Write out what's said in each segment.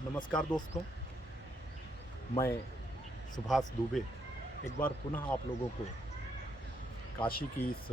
नमस्कार दोस्तों, मैं सुभाष दुबे एक बार पुनः आप लोगों को काशी की इस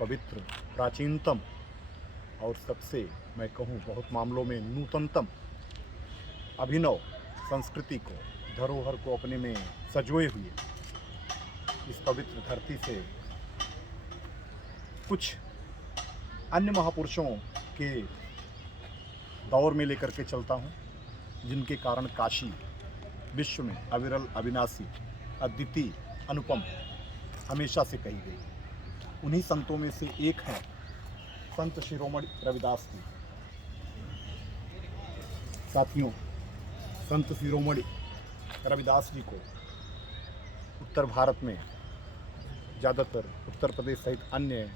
पवित्र, प्राचीनतम और सबसे मैं कहूँ बहुत मामलों में नूतनतम अभिनव संस्कृति को, धरोहर को अपने में सजोए हुए इस पवित्र धरती से कुछ अन्य महापुरुषों के दौर में लेकर के चलता हूँ, जिनके कारण काशी विश्व में अविरल, अविनाशी, अद्वितीय, अनुपम हमेशा से कही गई। उन्हीं संतों में से एक है संत शिरोमणि रविदास जी। साथियों, संत शिरोमणि रविदास जी को उत्तर भारत में, ज़्यादातर उत्तर प्रदेश सहित अन्य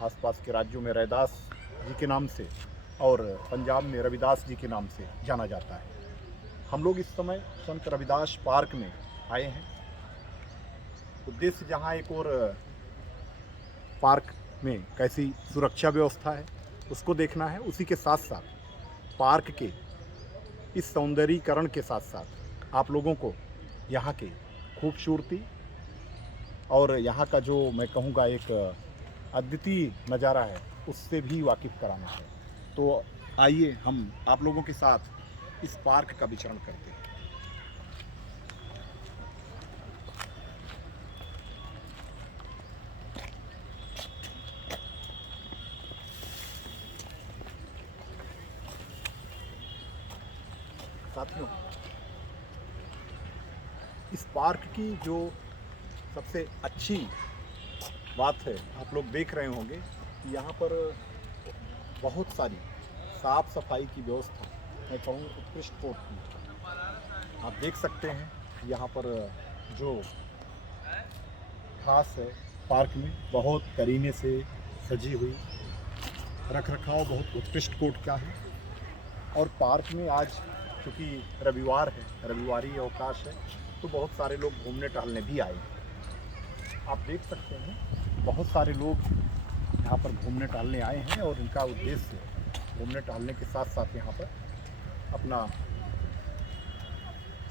आसपास के राज्यों में रैदास जी के नाम से और पंजाब में रविदास जी के नाम से जाना जाता है। हम लोग इस समय संत रविदास पार्क में आए हैं। उद्देश्य जहाँ एक और पार्क में कैसी सुरक्षा व्यवस्था है उसको देखना है, उसी के साथ साथ पार्क के इस सौंदर्यीकरण के साथ साथ आप लोगों को यहाँ के खूबसूरती और यहाँ का जो मैं कहूँगा एक अद्वितीय नज़ारा है उससे भी वाकिफ़ कराना है। तो आइए हम आप लोगों के साथ इस पार्क का विचरण करते हैं। साथियों, इस पार्क की जो सबसे अच्छी बात है, आप लोग देख रहे होंगे कि यहाँ पर बहुत सारी साफ सफाई की व्यवस्था, मैं कहूँ उत्कृष्ट कोट की। आप देख सकते हैं यहाँ पर जो घास है पार्क में बहुत करीने से सजी हुई, रख रखाव बहुत उत्कृष्ट कोट का है। और पार्क में आज क्योंकि रविवार है, रविवारी अवकाश है, तो बहुत सारे लोग घूमने टहलने भी आए हैं। आप देख सकते हैं बहुत सारे लोग यहाँ पर घूमने टहलने आए हैं और इनका उद्देश्य घूमने टहलने के साथ साथ यहाँ पर अपना,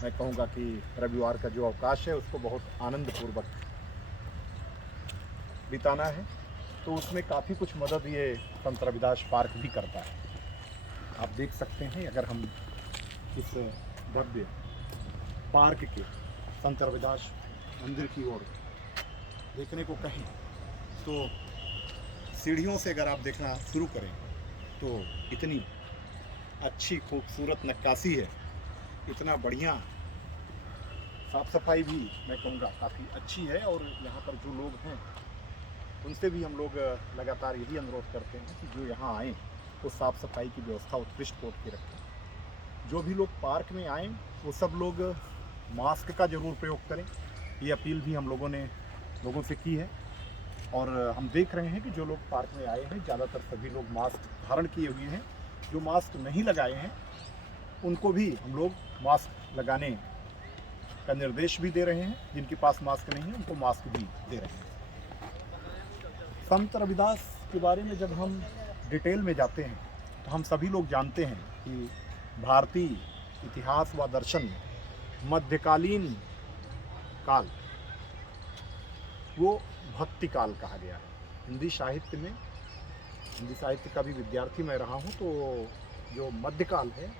मैं कहूँगा कि रविवार का जो अवकाश है उसको बहुत आनंदपूर्वक बिताना है। तो उसमें काफ़ी कुछ मदद ये संत रविदास पार्क भी करता है। आप देख सकते हैं, अगर हम इस भव्य पार्क के संत रविदास मंदिर की ओर देखने को कहें तो सीढ़ियों से अगर आप देखना शुरू करें तो इतनी अच्छी खूबसूरत नक्काशी है, इतना बढ़िया साफ सफाई भी मैं कहूँगा काफ़ी अच्छी है। और यहाँ पर जो लोग हैं उनसे भी हम लोग लगातार यही अनुरोध करते हैं कि जो यहाँ आएँ वो साफ़ सफाई की व्यवस्था उत्कृष्ट कोट की रखें। जो भी लोग पार्क में आएँ वो सब लोग मास्क का ज़रूर प्रयोग करें, ये अपील भी हम लोगों ने लोगों से की है। और हम देख रहे हैं कि जो लोग पार्क में आए हैं ज़्यादातर सभी लोग मास्क धारण किए हुए हैं। जो मास्क नहीं लगाए हैं उनको भी हम लोग मास्क लगाने का निर्देश भी दे रहे हैं। जिनके पास मास्क नहीं है उनको मास्क भी दे रहे हैं। संत रविदास के बारे में जब हम डिटेल में जाते हैं तो हम सभी लोग जानते हैं कि भारतीय इतिहास व दर्शन में मध्यकालीन काल वो भक्ति काल कहा गया है। हिंदी साहित्य में, हिंदी साहित्य का भी विद्यार्थी मैं रहा हूँ, तो जो मध्यकाल है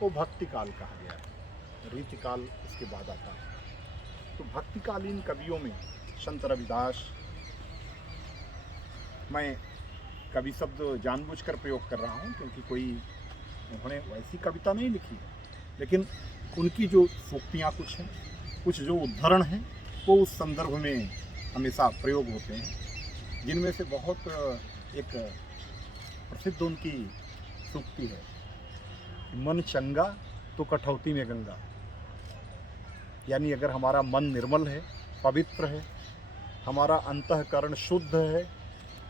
वो भक्ति काल कहा गया है, रीतिकाल उसके बाद आता है। तो भक्तिकालीन कवियों में संत रविदास, मैं कवि शब्द जानबूझकर प्रयोग कर रहा हूँ क्योंकि कोई उन्होंने वैसी कविता नहीं लिखी है, लेकिन उनकी जो सूक्तियाँ कुछ हैं, कुछ जो उद्धरण हैं वो उस संदर्भ में हमेशा प्रयोग होते हैं। जिनमें से बहुत एक प्रसिद्ध उनकी सूक्ति है, मन चंगा तो कठौती में गंगा। यानी अगर हमारा मन निर्मल है, पवित्र है, हमारा अंतःकरण शुद्ध है,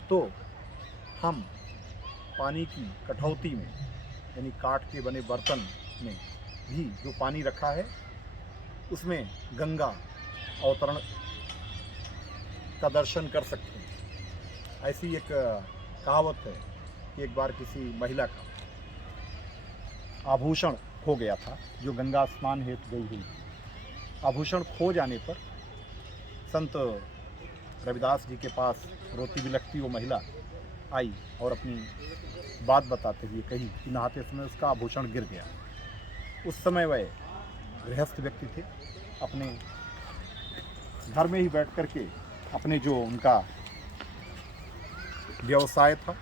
तो हम पानी की कठौती में यानी काठ के बने बर्तन में भी जो पानी रखा है उसमें गंगा अवतरण का दर्शन कर सकते हैं। ऐसी एक कहावत है कि एक बार किसी महिला का आभूषण हो गया था, जो गंगा स्नान हेतु गई हुई। आभूषण खो जाने पर संत रविदास जी के पास रोती बिलखती वो महिला आई और अपनी बात बताते हुए कही कि नहाते समय उसका आभूषण गिर गया। उस समय वह गृहस्थ व्यक्ति थे, अपने घर में ही बैठ कर के अपने जो उनका व्यवसाय था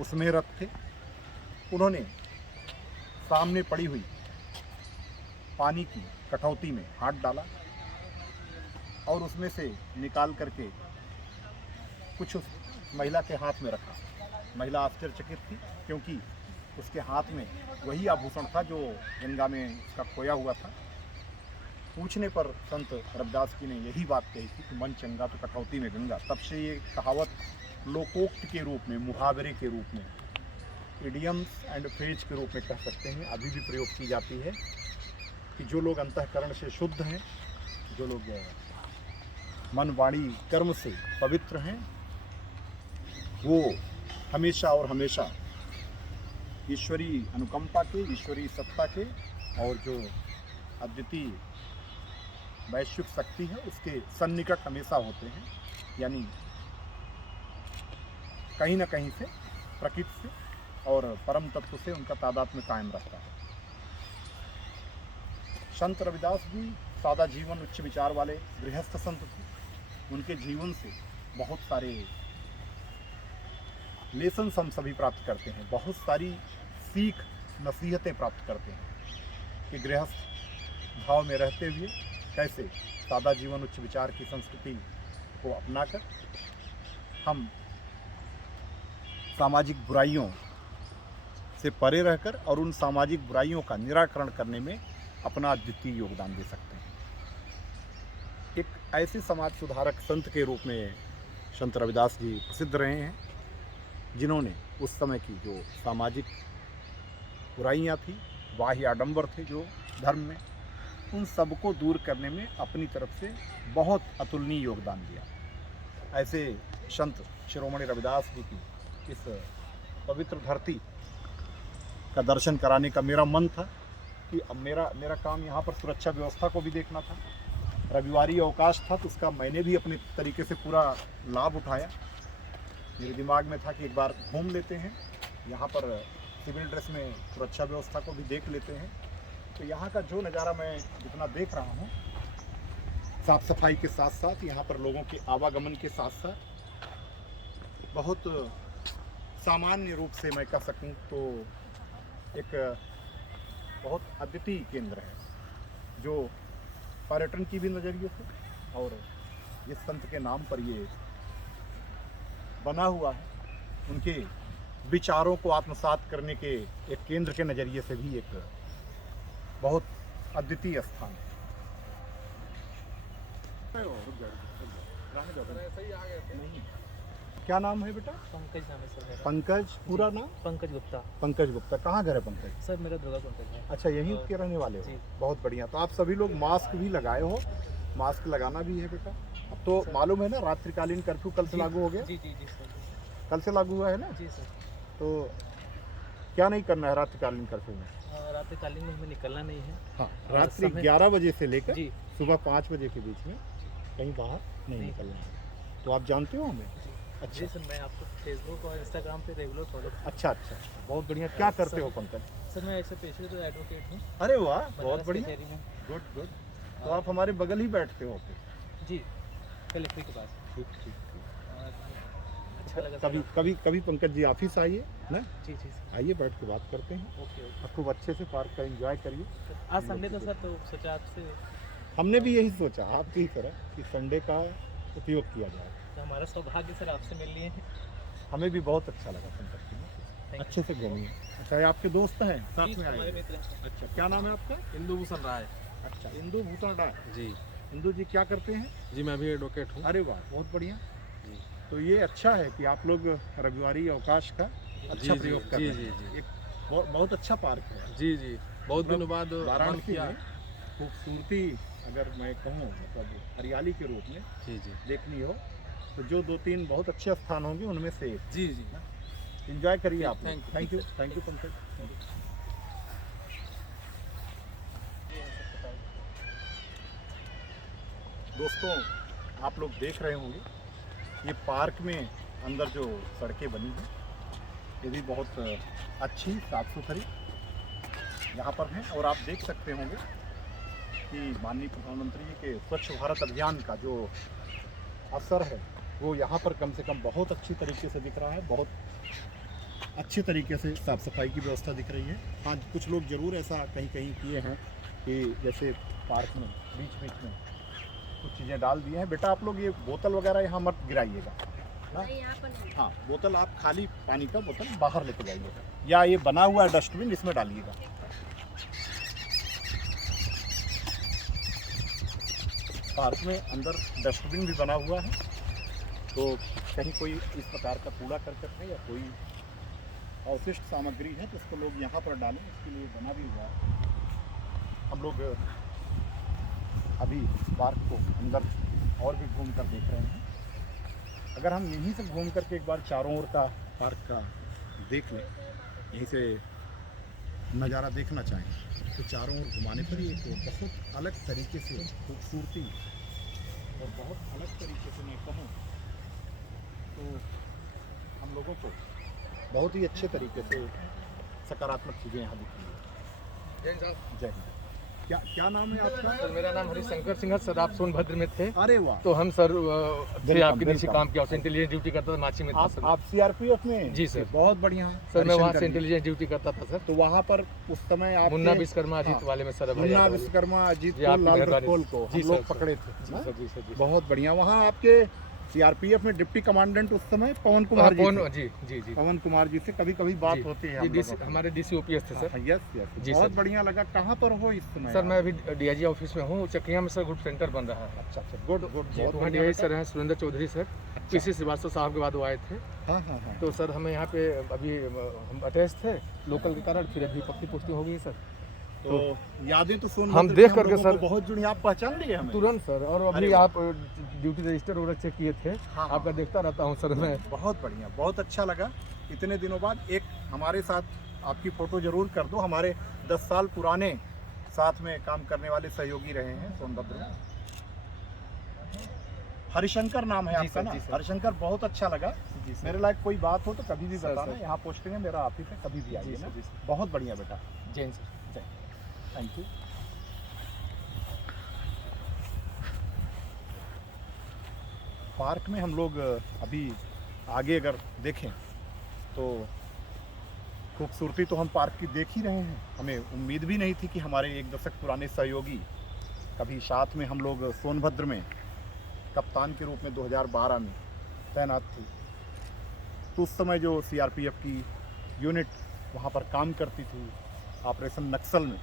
उसमें रत थे। उन्होंने सामने पड़ी हुई पानी की कटौती में हाथ डाला और उसमें से निकाल करके कुछ उस महिला के हाथ में रखा। महिला आश्चर्यचकित थी, क्योंकि उसके हाथ में वही आभूषण था जो गंगा में उसका खोया हुआ था। पूछने पर संत रविदास जी ने यही बात कही थी कि मन चंगा तो कटौती में गंगा। तब से ये कहावत लोकोक्त के रूप में, मुहावरे के रूप में, इडियम्स एंड फ्रेज के रूप में कह सकते हैं, अभी भी प्रयोग की जाती है कि जो लोग अंतःकरण से शुद्ध हैं, जो लोग मन वाणी कर्म से पवित्र हैं, वो हमेशा और हमेशा ईश्वरीय अनुकंपा के, ईश्वरीय सत्ता के और जो अद्वितीय वैश्विक शक्ति है उसके सन्निकट हमेशा होते हैं। यानी कहीं ना कहीं से प्रकृति से और परम तत्व से उनका तादात्म्य कायम रहता है। संत रविदास जी सादा जीवन, उच्च विचार वाले गृहस्थ संत थे। उनके जीवन से बहुत सारे लेसन्स हम सभी प्राप्त करते हैं, बहुत सारी सीख नसीहतें प्राप्त करते हैं कि गृहस्थ भाव में रहते हुए कैसे सादा जीवन, उच्च विचार की संस्कृति को अपनाकर हम सामाजिक बुराइयों से परे रहकर और उन सामाजिक बुराइयों का निराकरण करने में अपना अद्वितीय योगदान दे सकते हैं। एक ऐसे समाज सुधारक संत के रूप में संत रविदास जी प्रसिद्ध रहे हैं, जिन्होंने उस समय की जो सामाजिक बुराइयां थी, बाह्य आडंबर थे जो धर्म में, उन सबको दूर करने में अपनी तरफ से बहुत अतुलनीय योगदान दिया। ऐसे संत शिरोमणि रविदास जी की इस पवित्र धरती का दर्शन कराने का मेरा मन था कि अब मेरा काम यहाँ पर सुरक्षा व्यवस्था को भी देखना था। रविवारी अवकाश था तो उसका मैंने भी अपने तरीके से पूरा लाभ उठाया। मेरे दिमाग में था कि एक बार घूम लेते हैं, यहाँ पर सिविल ड्रेस में सुरक्षा व्यवस्था को भी देख लेते हैं। तो यहाँ का जो नज़ारा मैं जितना देख रहा हूँ, साफ सफाई के साथ साथ यहाँ पर लोगों के आवागमन के साथ साथ बहुत सामान्य रूप से मैं कह सकूँ तो एक बहुत अद्वितीय केंद्र है, जो पर्यटन की भी नज़रिए से और इस संत के नाम पर ये बना हुआ है, उनके विचारों को आत्मसात करने के एक केंद्र के नज़रिए से भी एक बहुत अद्वितीय स्थान है। क्या नाम है बेटा? पंकज नाम है सर मेरा। पंकज, पूरा नाम? पंकज गुप्ता। पंकज गुप्ता। कहाँ घर है पंकज? सर मेरा दुर्गा पंकज है। अच्छा, यहीं के रहने वाले हो? जी। बहुत बढ़िया। तो आप सभी लोग मास्क भी लगाए हो, मास्क लगाना भी है बेटा। अब तो मालूम है ना रात्रिकालीन कर्फ्यू कल से लागू हो गया? जी जी जी सर। कल से लागू हुआ है ना? जी सर। तो क्या नहीं करना है रात्रिकालीन कर्फ्यू में? रात्रिकालीन में हमें निकलना नहीं है। हाँ, रात्रि 11 बजे से लेकर जी सुबह 5 बजे के बीच में कहीं बाहर नहीं निकलना है। तो आप जानते हो हमें? अच्छा जी सर, मैं आपको फेसबुक और इंस्टाग्राम पे रेगुलर फॉलो। अच्छा, बहुत बढ़िया। क्या करते हो पंकज? सर मैं ऐसे पेशे तो एडवोकेट हूँ। अरे वाह, बहुत बढ़िया, में। Good good. तो आप हमारे बगल ही बैठते हो फिर? जी, कलेक्ट्री के पास। ठीक। अच्छा लगा कभी पंकज जी ऑफिस आइए ना, जी जी सर। आइए, बैठ के बात करते हैं। ओके। खूब अच्छे से पार्क का एंजॉय करिए। आज संडे था सर, तो सोचा आपसे। हमने भी यही सोचा आपकी तरह कि संडे का उपयोग किया जाए। तो हमारा सौभाग्य सर आपसे मिल लिए हैं। हमें भी बहुत अच्छा लगा पंकज जी, अच्छे से घूमिए। अच्छा, ये आपके दोस्त हैं साथ में आए? अच्छा, क्या नाम है आपका? इंदु भूषण राय। अच्छा, इंदु भूषण राय जी। इंदु जी क्या करते हैं? जी मैं भी एडवोकेट हूँ। अरे वाह, बहुत बढ़िया जी। तो ये अच्छा है कि आप लोग रविवारी अवकाश का अच्छा प्रयोग कर रहे हैं। जी। एक बहुत अच्छा पार्क है। जी बहुत दिनों बाद वाराणसी में खूबसूरती अगर मैं कहूँ मतलब हरियाली के रूप में जी देखनी हो तो जो 2-3 बहुत अच्छे स्थान होंगे उनमें से जी एंजॉय करिए आप। Thank you. Thank you Pankaj. दोस्तों, आप लोग देख रहे होंगे ये पार्क में अंदर जो सड़कें बनी हैं ये भी बहुत अच्छी साफ सुथरी यहाँ पर हैं। और आप देख सकते होंगे कि माननीय प्रधानमंत्री जी के स्वच्छ भारत अभियान का जो असर है वो यहाँ पर कम से कम बहुत अच्छी तरीके से दिख रहा है। बहुत अच्छी तरीके से साफ़ सफाई की व्यवस्था दिख रही है। हाँ, कुछ लोग ज़रूर ऐसा कहीं कहीं किए हैं कि जैसे पार्क में बीच बीच में कुछ चीज़ें डाल दी हैं। बेटा आप लोग ये बोतल वगैरह यहाँ मत गिराइएगा। हाँ, बोतल आप खाली पानी का बोतल बाहर लेके जाइएगा, या ये बना हुआ है डस्टबिन इसमें डालिएगा। पार्क में अंदर डस्टबिन भी बना हुआ है, तो कहीं कोई इस प्रकार का कूड़ा करकट है या कोई अवशिष्ट सामग्री है तो उसको लोग यहाँ पर डालें, इसके लिए बना भी हुआ है। हम लोग अभी पार्क को अंदर और भी घूम कर देख रहे हैं। अगर हम यहीं से घूम करके एक बार चारों ओर का पार्क का देख लें, यहीं से नज़ारा देखना चाहें तो चारों ओर घुमाने पर ये तो बहुत अलग तरीके से खूबसूरती और बहुत अलग तरीके से मैं कहूँ तो हम लोगों को बहुत ही अच्छे तरीके से सकारात्मक चीज़ें यहाँ दिख रही है। जैन साहब, जय हिंद। क्या नाम है आपका? सर मेरा नाम हरिशंकर सिंह है सर। आप सोनभद्र में थे अरे वाह। तो हम सर थे आपके नीचे वेलकम। काम किया, इंटेलिजेंस ड्यूटी करता था माची में था सर। आप सीआरपीएफ में? जी सर। बहुत बढ़िया सर मैं वहाँ से हरिशंकर जी। इंटेलिजेंस ड्यूटी करता था सर। तो वहाँ पर उस समय आप मुन्ना विश्वकर्मा अजीत वाले में सर। मुन्ना विश्वकर्मा अजीत जी, को आपकी लाल मेहरबानी। रखोल को जी हम लोग सर, पकड़े थे। जी सर, जी सर, जी सर। बहुत बढ़िया। वहाँ आपके सीआरपीएफ में डिप्टी कमांडेंट उस समय पवन कुमार जी थे। जी जी जी पवन कुमार जी से कभी कभी बात जी, होती है जी, हम लोगों की। हमारे डीसी ओपीएस थे सर। यस यस, जी बहुत सर। बढ़िया लगा। कहाँ पर हो इस समय? सर मैं अभी डीआईजी ऑफिस में हूँ, चकिया में सर ग्रुप सेंटर बन रहा है। अच्छा अच्छा, गुड गुड। जी, बहुत वहाँ बढ़िया डीआईजी बेटा। सर हैं सुरेंद्र चौधरी सर। पीसी श्रीवास्तव साहब के बाद वो आए थे। हाँ हाँ हाँ। तो सर हमें यहाँ पे अभी हम अटैच थे लोकल के कारण, फिर अभी पक्की पोस्टिंग हो गई सर। तो यादें तो सोनभद्र हम की देख करके लोगों को सर बहुत जुड़ी। आप पहचान लिए हमें? तुरंत सर। और अरे अभी वाह। आप ड्यूटी रजिस्टर वगैरह चेक किए थे, हाँ। आपका देखता रहता हूँ सर मैं। बहुत बढ़िया, बहुत अच्छा लगा। इतने दिनों बाद एक हमारे साथ आपकी फ़ोटो ज़रूर कर दो। हमारे 10 साल पुराने साथ में काम करने वाले सहयोगी रहे हैं सोनभद्र में। हरिशंकर नाम है जी आपका सर, ना? जी सर। हरिशंकर, बहुत अच्छा लगा। जी सर। मेरे लायक कोई बात हो तो कभी भी सर, बताना। सर। यहाँ पोस्टिंग है, मेरा ऑफिस है, कभी भी आइए जी ना। सर, जी सर। बहुत बढ़िया बेटा, जैन सर। जय। Thank you. पार्क में हम लोग अभी आगे अगर देखें तो खूबसूरती तो हम पार्क की देख ही रहे हैं। हमें उम्मीद भी नहीं थी कि हमारे 1 दशक पुराने सहयोगी कभी साथ में हम लोग सोनभद्र में कप्तान के रूप में 2012 में तैनात थे। तो उस समय जो सीआरपीएफ की यूनिट वहाँ पर काम करती थी ऑपरेशन नक्सल में,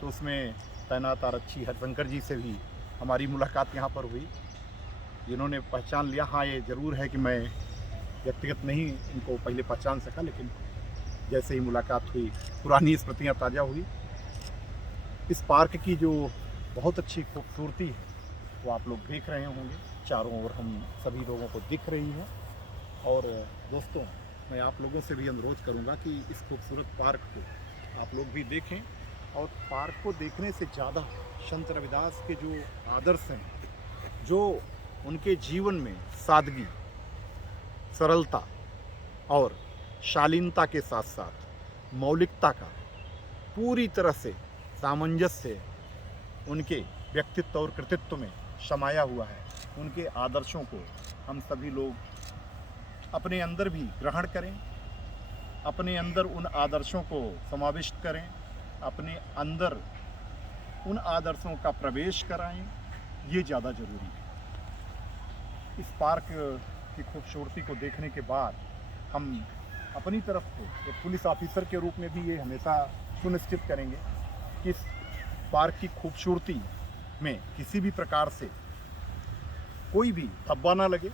तो उसमें तैनात आरक्षी हरिशंकर जी से भी हमारी मुलाकात यहाँ पर हुई। जिन्होंने पहचान लिया, हाँ ये ज़रूर है कि मैं व्यक्तिगत नहीं इनको पहले पहचान सका, लेकिन जैसे ही मुलाकात हुई पुरानी स्मृतियाँ ताज़ा हुई। इस पार्क की जो बहुत अच्छी खूबसूरती है वो आप लोग देख रहे होंगे, चारों ओर हम सभी लोगों को दिख रही है। और दोस्तों, मैं आप लोगों से भी अनुरोध करूंगा कि इस खूबसूरत पार्क को आप लोग भी देखें। और पार्क को देखने से ज़्यादा संत रविदास के जो आदर्श हैं, जो उनके जीवन में सादगी, सरलता और शालीनता के साथ साथ मौलिकता का पूरी तरह से सामंजस्य उनके व्यक्तित्व और कृतित्व में समाया हुआ है, उनके आदर्शों को हम सभी लोग अपने अंदर भी ग्रहण करें, अपने अंदर उन आदर्शों को समाविष्ट करें, अपने अंदर उन आदर्शों का प्रवेश कराएं, ये ज़्यादा ज़रूरी है। इस पार्क की खूबसूरती को देखने के बाद हम अपनी तरफ से एक पुलिस ऑफिसर के रूप में भी ये हमेशा सुनिश्चित करेंगे कि इस पार्क की खूबसूरती में किसी भी प्रकार से कोई भी धब्बा ना लगे।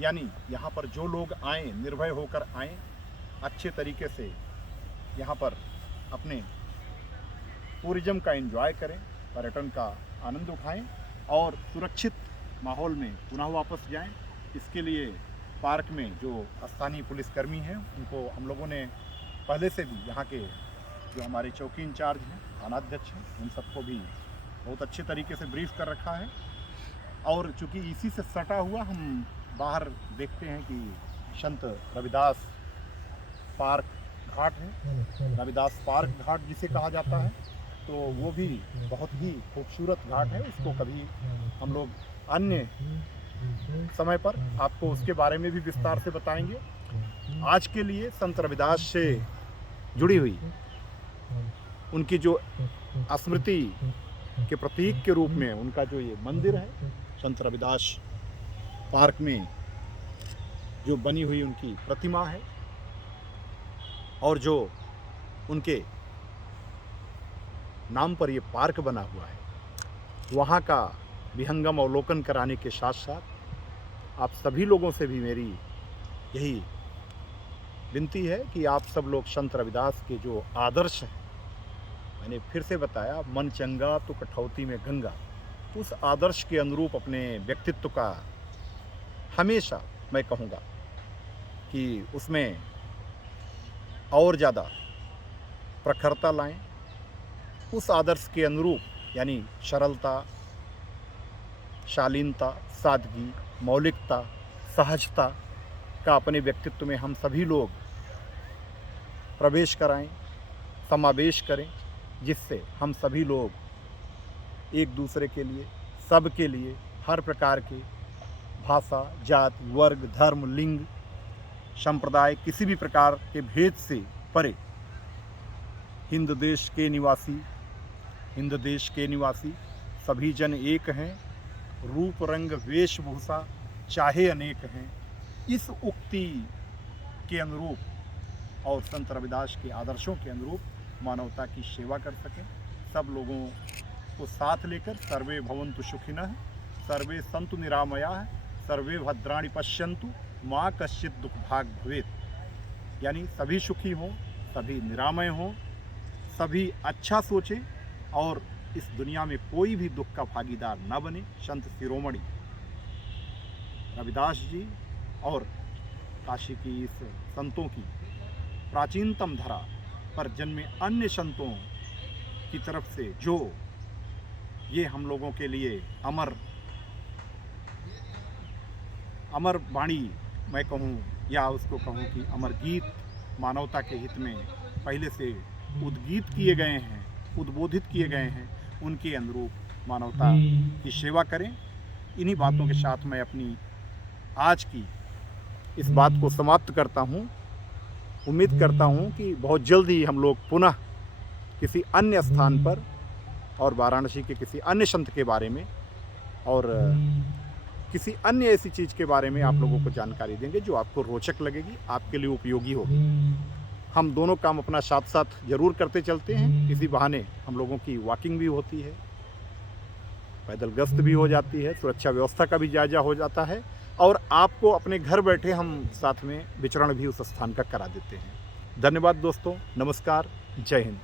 यानी यहाँ पर जो लोग आएँ, निर्भय होकर आएँ, अच्छे तरीके से यहाँ पर अपने टूरिज्म का एंजॉय करें, पर्यटन का आनंद उठाएं और सुरक्षित माहौल में पुनः वापस जाएं। इसके लिए पार्क में जो स्थानीय पुलिसकर्मी हैं उनको हम लोगों ने पहले से भी, यहाँ के जो हमारे चौकी इंचार्ज हैं, थानाध्यक्ष हैं, उन सबको भी बहुत अच्छे तरीके से ब्रीफ कर रखा है। और चूंकि इसी से सटा हुआ हम बाहर देखते हैं कि संत रविदास पार्क घाट है, रविदास पार्क घाट जिसे कहा जाता है, तो वो भी बहुत ही खूबसूरत घाट है। उसको कभी हम लोग अन्य समय पर आपको उसके बारे में भी विस्तार से बताएंगे। आज के लिए संत रविदास से जुड़ी हुई उनकी जो स्मृति के प्रतीक के रूप में उनका जो ये मंदिर है, संत रविदास पार्क में जो बनी हुई उनकी प्रतिमा है, और जो उनके नाम पर ये पार्क बना हुआ है, वहाँ का विहंगम अवलोकन कराने के साथ साथ आप सभी लोगों से भी मेरी यही विनती है कि आप सब लोग संत रविदास के जो आदर्श हैं, मैंने फिर से बताया, मन चंगा तो कठौती में गंगा, उस आदर्श के अनुरूप अपने व्यक्तित्व का हमेशा मैं कहूँगा कि उसमें और ज़्यादा प्रखरता लाएं। उस आदर्श के अनुरूप यानी सरलता, शालीनता, सादगी, मौलिकता, सहजता का अपने व्यक्तित्व में हम सभी लोग प्रवेश कराएं, समावेश करें, जिससे हम सभी लोग एक दूसरे के लिए, सब के लिए, हर प्रकार के भाषा, जात, वर्ग, धर्म, लिंग, संप्रदाय, किसी भी प्रकार के भेद से परे हिंद देश के निवासी सभी जन एक हैं, रूप रंग वेशभूषा चाहे अनेक हैं। इस उक्ति के अनुरूप और संत रविदास के आदर्शों के अनुरूप मानवता की सेवा कर सकें, सब लोगों को साथ लेकर सर्वे भवन्तु सुखिनः, सर्वे सन्तु निरामयाः, सर्वे भद्राणि पश्यन्तु माँ कश्चित् दुख भाग भवेत्। यानी सभी सुखी हों, सभी निरामय हों, सभी अच्छा सोचें और इस दुनिया में कोई भी दुख का भागीदार न बने। संत शिरोमणि रविदास जी और काशी की इस संतों की प्राचीनतम धरा पर जन्मे अन्य संतों की तरफ से जो ये हम लोगों के लिए अमर वाणी मैं कहूँ या उसको कहूँ कि अमर गीत मानवता के हित में पहले से उद्गीत किए गए हैं, उद्बोधित किए गए हैं, उनके अनुरूप मानवता की सेवा करें। इन्हीं बातों के साथ मैं अपनी आज की इस बात को समाप्त करता हूँ। उम्मीद करता हूँ कि बहुत जल्द ही हम लोग पुनः किसी अन्य स्थान पर और वाराणसी के किसी अन्य संत के बारे में और किसी अन्य ऐसी चीज़ के बारे में आप लोगों को जानकारी देंगे जो आपको रोचक लगेगी, आपके लिए उपयोगी होगी। हम दोनों काम अपना साथ साथ ज़रूर करते चलते हैं। इसी बहाने हम लोगों की वॉकिंग भी होती है, पैदल गश्त भी हो जाती है, सुरक्षा व्यवस्था का भी जायजा हो जाता है, और आपको अपने घर बैठे हम साथ में विचरण भी उस स्थान का करा देते हैं। धन्यवाद दोस्तों, नमस्कार, जय हिंद।